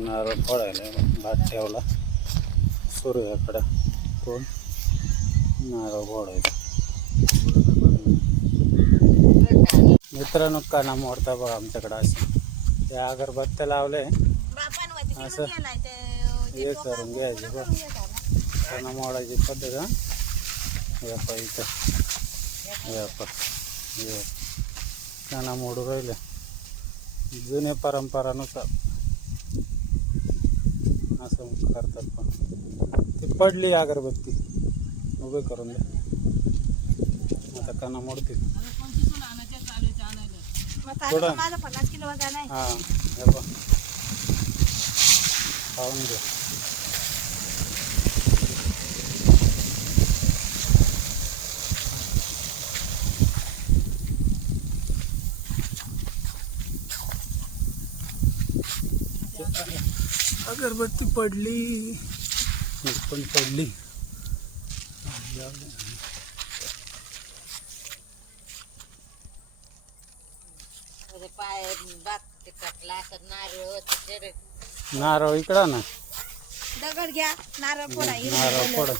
नारळ फोडायला भात ठेवला. सूर्याकडं कोण? नारळ फोडायला मित्रांनो काना मोडता बघा आमच्याकडं असं या अगरबत्त्या लावले असं हे करून घ्यायचं बघ. काना मोडायची पद्धत हा. या इथं. या पा. काना मोडू राहिले जुने परंपरानुसार. असं करतात पण. ती पडली अगरबत्ती. उभे करून दे आता काना मोडतील. थोडं. माझा पन्नास किलो वज़न आहे हा हे बघ. पाहून घे अगरबत्ती पडली. पण पडली. पाय बात ते कटला असं नारळ होतं ते नारळ इकडं ना दगड घ्या नारळ फोडा नारळ पड